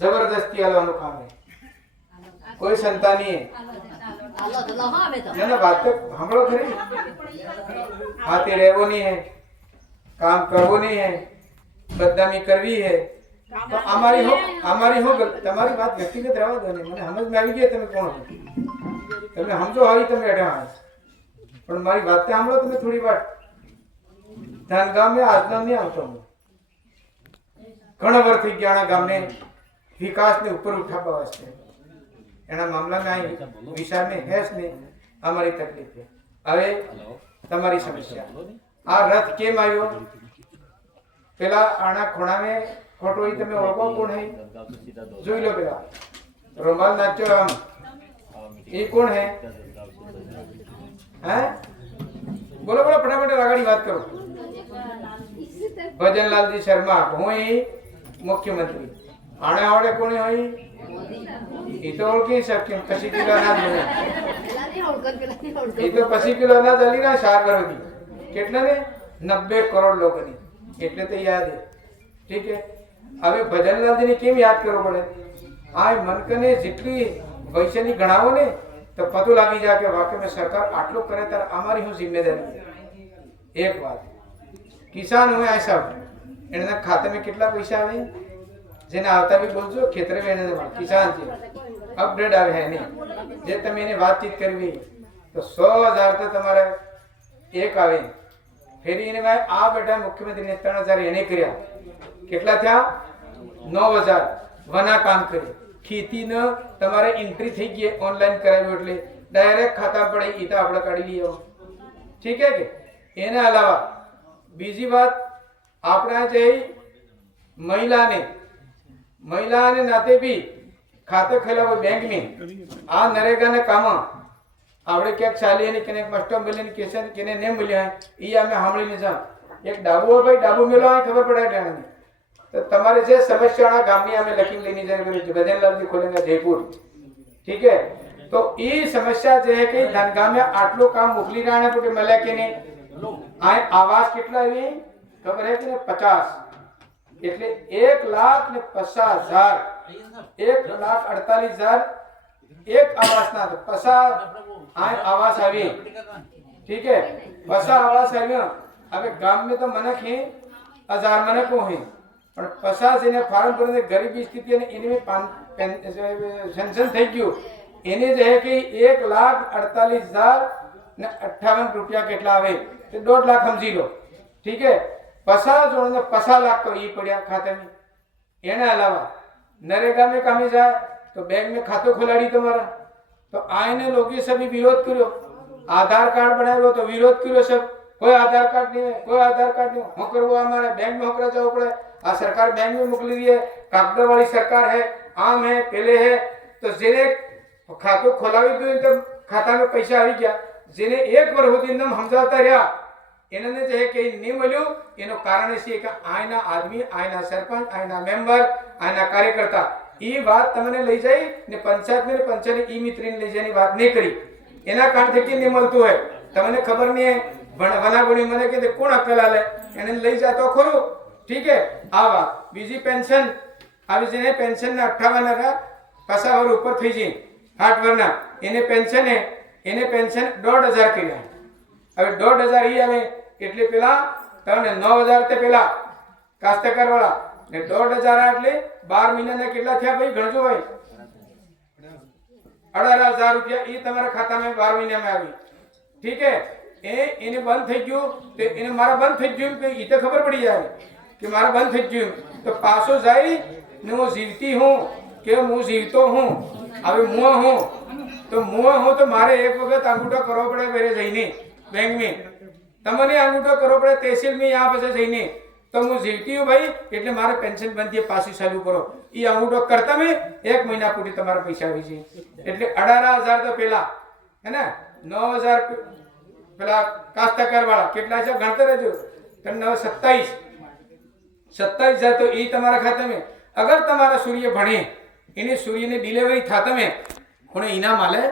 जबरदस्ती आलवानो काम है, कोई संता नहीं है। ना बात तो हम लोग खरी हाथे रहवो नहीं है, काम करवो नहीं है, बदनामी करवी है तो हमारी हो तुम्हारी बात व्यक्तिगत रहवा दो ने મને સમજ में આવી ગઈ તમે કોણ છો તમે સમજો હારી તમે એડા પણ મારી વાત તે સાંભળો તમે થોડી વાર ધન ગામ में આજના નહીં આવતો હું ઘણા વર્ષ થઈ ગયા આ ગામને વિકાસને ઉપર ઉઠાવવા વાસ્તે એના મામલામાં આવી વિચાર में હેસ ને અમારી તકલીફ છે હવે તમારી સમસ્યા આ રથ કેમ આવ્યો પેલા આના ખૂણા में फोटो ही तमे ओळखो कोण है જોઈ લો પેલા રૂમાલ નાચો આમ એ કોણ है हैं बोलो बोलो फटाफट आगाड़ी बात करो भजनलाल जी शर्मा હું मुख्यमंत्री आने आवड़े कोण होई એ તો ઓળખી શકે પછી કિલો અનાજ મળે એ તો પછી કિલો અનાજ અલીના શાર કરોगी કેટલા ને 90 કરોડ લોકોની એટલે તો યાદ है ठीक है હવે ભજનલાલજીને કેમ યાદ કરવો પડે આ મનકને જેટલી વૈશ્યની ગણાવો ને તો પતો લાગી જાય કે વાક્યમાં સરકાર આટલો કરે ત્યારે અમારી શું જિમ્મેદારી એક વાત કિસાન હોય આ સાહેબ એના ખાતામાં કેટલા પૈસા આવે જેને આવતા બી બોલજો ખેતરે એને કિસાન છે અપડેટ આવે હે નહીં જે તમે એને વાતચીત કરવી તો 100,000 તો તમારે એક આવે ફેરી એને ભાઈ આ બેટા મુખ્યમંત્રીને 3,000 એને કર્યા કેટલા થયા 9,000 વના કામ કરે ખેતી ન તમારે એન્ટ્રી થઈ ગઈ ઓનલાઈન કરાવ્યું એટલે ડાયરેક્ટ ખાતા પડે ઈ તો આપણે કાઢી લઈએ ठीक है કે એના અલાવા બીજી વાત આપણા જે મહિલાને નાતે બી ખાતે ખેલાવો બેંક में આ નરેગા ના કામ આપણે ક્યાંક ચાલી અને કેને કસ્ટમ મિલન કેસન કેને ને મળ્યા ઈ અમે સાંભળી ન જા એક ડાબુ ભાઈ ડાબુ મેલો આ ખબર પડે એટલે तो તમારે જે સમસ્યાના ગામની અમે લખી લેની જાય ભજનલાલજી ખોલેંगे જયપુર ठीक है तो ये समस्या जे है कि धनगाम में आटलो काम मोकली राणे पुटे મળ્યા કે ને આ આવાસ કેટલા આવી ખબર હે કે 50 એટલે 1,50,000 1,48,000 एक आवास ना तो 50 आवास આવી ठीक है 50 आवास આવી હવે ગામ में तो मनक है 1000 मनक है પણ 50 એને ફાર્મ ભરીને ગરીબી સ્થિતિ અને એની પેન્શન થઈ ગયું એને જે હે કે 1,48,058 રૂપિયા કેટલા આવે તે 1.5 લાખ સમજી લો ठीक है 50 જોડને 50 लाख तो ई પડ્યા ખાતે में એના અલાવા नरेगा में कामे जाए तो बैंक में खातो खोलाड़ी तुम्हारा तो आने लोग सभी विरोध करो आधार कार्ड बनाए तो विरोध करो सब कोई आधार कार्ड नहीं है कोई आधार कार्ड नहीं हो करवो हमारे बैंक में होकर जाओ पड़े आ सरकार बैंक में मोकली दी है कागज वाली सरकार है आम है पहले है तो जेने खातो खोलावी दो तो खाता में पैसा आ गया जेने एक बार होती एकदम समझाता रहा एने जे के नहीं મળ્યું એનો કારણ છે કે આયના આદમી આયના સરપંચ આયના મેમ્બર આયના કાર્યકર્તા ઈ વાત તમને લઈ જાય ને પંચાયત में पंचायत ई मित्रीને લઈ જવાની વાત નહીં કરી એના કારણથી કે નહીં મળતું હોય તમને ખબર નહીં વનાગોણી મને કે કોણ અકલ આલે એને લઈ જાતો ખરું ठीक है આ વાત બીજી પેન્શન આવી જેને પેન્શન ના 58 પાસા वर ઉપર થઈ જઈ 60 વરના એને પેન્શન 1,500 કર્યા હવે 1,500 ઈ આવે એટલે પેલા તમને 9,000 તે પેલા કાસ્તકાર વાળા ને 1,500 એટલે 12 મહિનાના કેટલા થયા ભાઈ ગણજો ભાઈ 18,000 રૂપિયા ઈ તમારા ખાતામાં 12 મહિનામાં આવી ठीक है એને બંધ થઈ ગયું તો એને મારા બંધ થઈ ગયું કે ઈ તો ખબર પડી જાય કે મારા બંધ થઈ ગયું તો પાછો જાય ને હું જીવતી હું કે હું જીવતો હું હવે હું तो मारे एक वक्त अंगूठो करવો પડે બેરે જઈને बैंक में तमने अंगूठो करવો પડે तहसील में यहाँ પાસે જઈને तो હું જીવતી હું ભાई એટલે મારે પેન્શન બંધી પાછી ચાલુ કરો ઈ અંગૂઠો કરતા મે 1 મહિના પૂરી તમારા પૈસા આવી છે એટલે 18,000 તો પેલા હે ને 9,000 પેલા કાસ્તકાર વાળા કેટલા છે ગણતર રહેજો 27,000 तो ई તમારા ખાતે में अगर તમારા સૂર્ય ભણે એને સૂર્યને ડિલિવરી થાતા में કોને ઇનામ આલે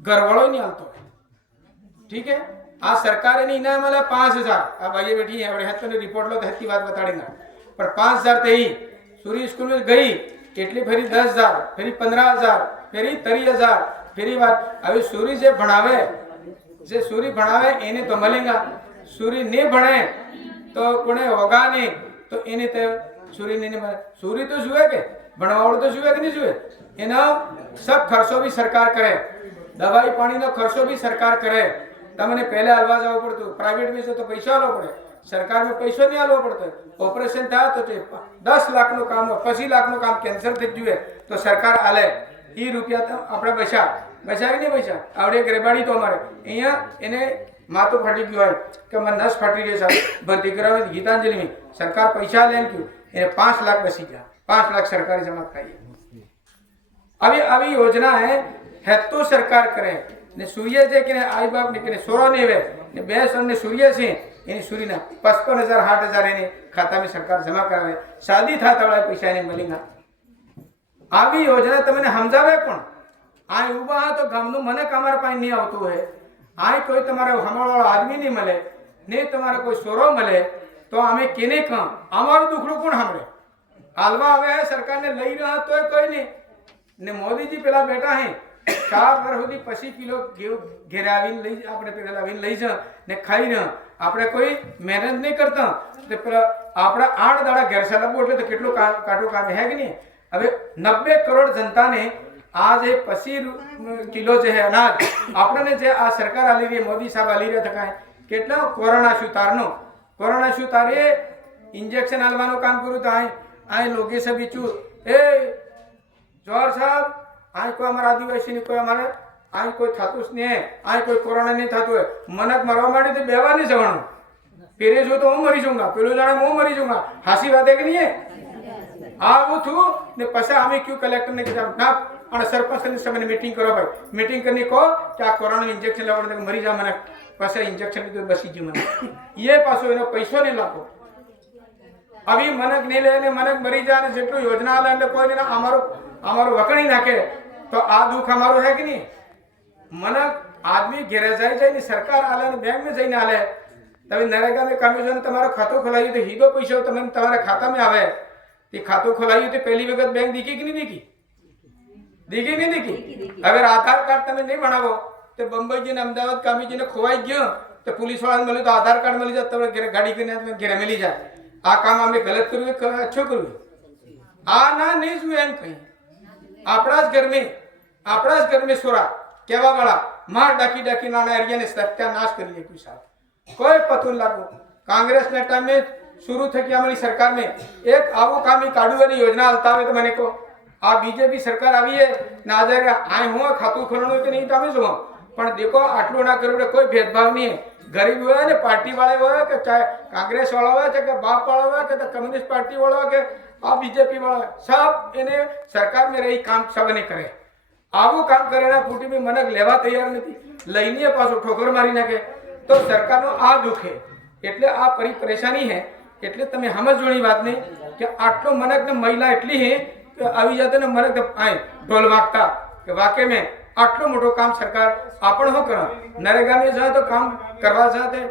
ઘરવાળો નહીં આલતો ठीक है आ सरकार ने इनाम आला 5,000 आ भाई बैठी है अपने हाथ में रिपोर्ट लो तो हत्ती बात बताड़ेंगे पर 5,000 ते ही सूर्य स्कूल में गई એટલી ફરી 10,000 ફરી 15,000 ફરી 30,000 ફરી વાત હવે સૂરી જે ભણાવે એને તો મળેગા સૂરી નહીં ભણે તો કોને હોગા નહીં તો એને તે સૂરી નહીં મળે સૂરી તો જુએ કે ભણવાવાળું તો જુએ કે નહીં જુએ એનો સબ ખર્ચો બી સરકાર કરે દવાઈ પાણીનો ખર્ચો બી સરકાર કરે તમને પહેલા હલવા જવું પડતું પ્રાઇવેટ માં તો પૈસા આલવો પડે સરકારમાં પૈસો નહીં આલવો પડતો ઓપરેશન થાય તો 10 લાખનું કામ 25 લાખનું કામ કેન્સર થઈ ગયું તો સરકાર આલે એ રૂપિયા તો આપણે બચાવી નહીં પૈસા આવડે ગરેબાડી તો અમારે અહીંયા એને માથું ફાટી ગયું હોય કે મને નસ ફાટી ગઈ સાહેબ ભરતી કરાવી ગીતાંજલિમાં સરકાર પૈસા લે ક્યું એને 5 લાખ બસી ગયા 5 લાખ સરકારી જમા કરાવી આવી યોजना है तो सरकार करे ने सूर्य जे के आई बाप ने के सोरा ने वे ने 2 सन ने सूर्य से एनी सूर्य ना 55,000 60,000 एने खाता में सरकार जमा करावे शादी था तवड़ा पैसा ने मिलेगा આવી યોજના તમને સમજાવે પણ આ ઉભા તો ગામનું મને કમાર પાઈ નહીં આવતું હે આ કોઈ તમારો હમાળવાળો આદમી નહીં મળે ને તમારો કોઈ સોરો મળે તો અમે કેને કામ અમારું દુખડું કોણ સાંભળે હાલવા આવે સરકારને લઈ રહ્યા તોય કોઈ નહીં ને મોદીજી પેલા બેઠા હે 4 વર્ષ સુધી 25 કિલો ઘેર આવીને લઈ આપણે પેલા આવીને લઈ જા ને ખાઈ રહ્યા આપણે કોઈ મહેનત નહીં કરતા તો પેલા આપણા 8 દાડા ઘેર ચલાવવું એટલે તો કેટલું કાટું કામ હે કે નહીં હવે 90 કરોડ જનતાને આ જે 25 કિલો જે હે અનાજ આપણને જે આ સરકાર આલી રહી મોદી સાહેબ આલી રહ્યા થકાય કેટલા કોરોના સુતારે ઇન્જેક્શન આલવાનું કામ કર્યું તો આ લોકે સે બીચું એ જોર સાહેબ આ કોઈ અમારા આદિવાસી કોઈ અમારે આ કોઈ થતું જ નહીં આ કોઈ કોરોના નહીં થતું હોય મનક મરવા માટે તો બેવા નહીં જવાનું પેરે જો તો હું મરી જાઉંગા પેલું જાણે હું મરી જાઉંગા હાસી વાત હે કે નહીં આવું થયું ને પછી અમે ક્यों કલેક્ટર ને કીધા ના અને સરપંચ ને સમય મીટિંગ કરો ભાઈ મીટિંગ કરીને કહો કે આ કોરોના ઇન્જેક્શન લેવાનું મરી જા મને પછી ઇન્જેક્શન લીધું બસી ગયું મને એ પાછો એનો પૈસો નહીં લાગો આવી મનક નહીં લે ને મનક મરી જાય ને જેટલું યોજના આલે એટલે કોઈ નહીં અમારું વકણી નાખે તો આ દુઃખ અમારું હે કે નહીં મનક આદમી ઘેરે જાય ને સરકાર આલે ને બેંક में જઈને આલે તમે નરેગા में કામ જો તમારો ખાતું ખોલાવ્યું તો હીધો પૈસો તમને તમારા ખાતામાં આવે એ ખાતું ખોલાવ્યું તો પહેલી વખત બેંક દીકી કે નહીં દીકી હવે આધાર કાર્ડ તમે નહીં બનાવો તો બંબઈ ને અમદાવાદ કામીજીને ખોવાઈ ગયો તો પોલીસ વાળાને મળ્યું તો આધાર કાર્ડ મળી જાય તમે ઘરે ગાડી કરીને ઘરે મળી જાય આ કામ અમે ગલત કર્યું કે અચ્છો કર્યું આ ના નહીં શું એમ કહી આપણા જ ઘર में સોરા કેવા વાળા માર ડાકી નાના એરિયાને સત્યાનાશ કરી નાખ્યું સાહેબ કોઈ પતું લાગુ કાંગ્રેસના ટાઈમે शुरू થઈ કે અમારી સરકાર में એક આવું કામ કાઢવાની યોજના હાલતા આવે તો મને કહો આ બીજેપી સરકાર આવી હે ના જાગે આ હું ખાતું ખોલવાનું કે નહીં તમે જો પણ દેખો આટલું ના કરવું કોઈ ભેદભાવ નહીં ગરીબ હોય ને પાર્ટી વાળા હોય કે ચાહે કાંગ્રેસ વાળા હોય કે બાપ વાળા હોય કે કમ્યુનિસ્ટ પાर्टी वाला हो के आ बीजेपी वाला सब इन्हें सरकार में रही काम सब ने करे आवू काम करेना फूटी में मनक लेवा तैयार नहीं लईने पाछो ठोकर मारी नाखे तो सरकार नो आ दुख है એટલે આ પરેશાની है એટલે તમે સમજવાની વાત નહીં કે આટલો મનક ને મહિલા એટલી હે કે આવી જાતે ને મનક આય ઢોલ વાગતા કે વાકે में આટલો મોટો કામ સરકાર આપણ હો કરે નરેગા में જાય તો કામ કરવા જાતે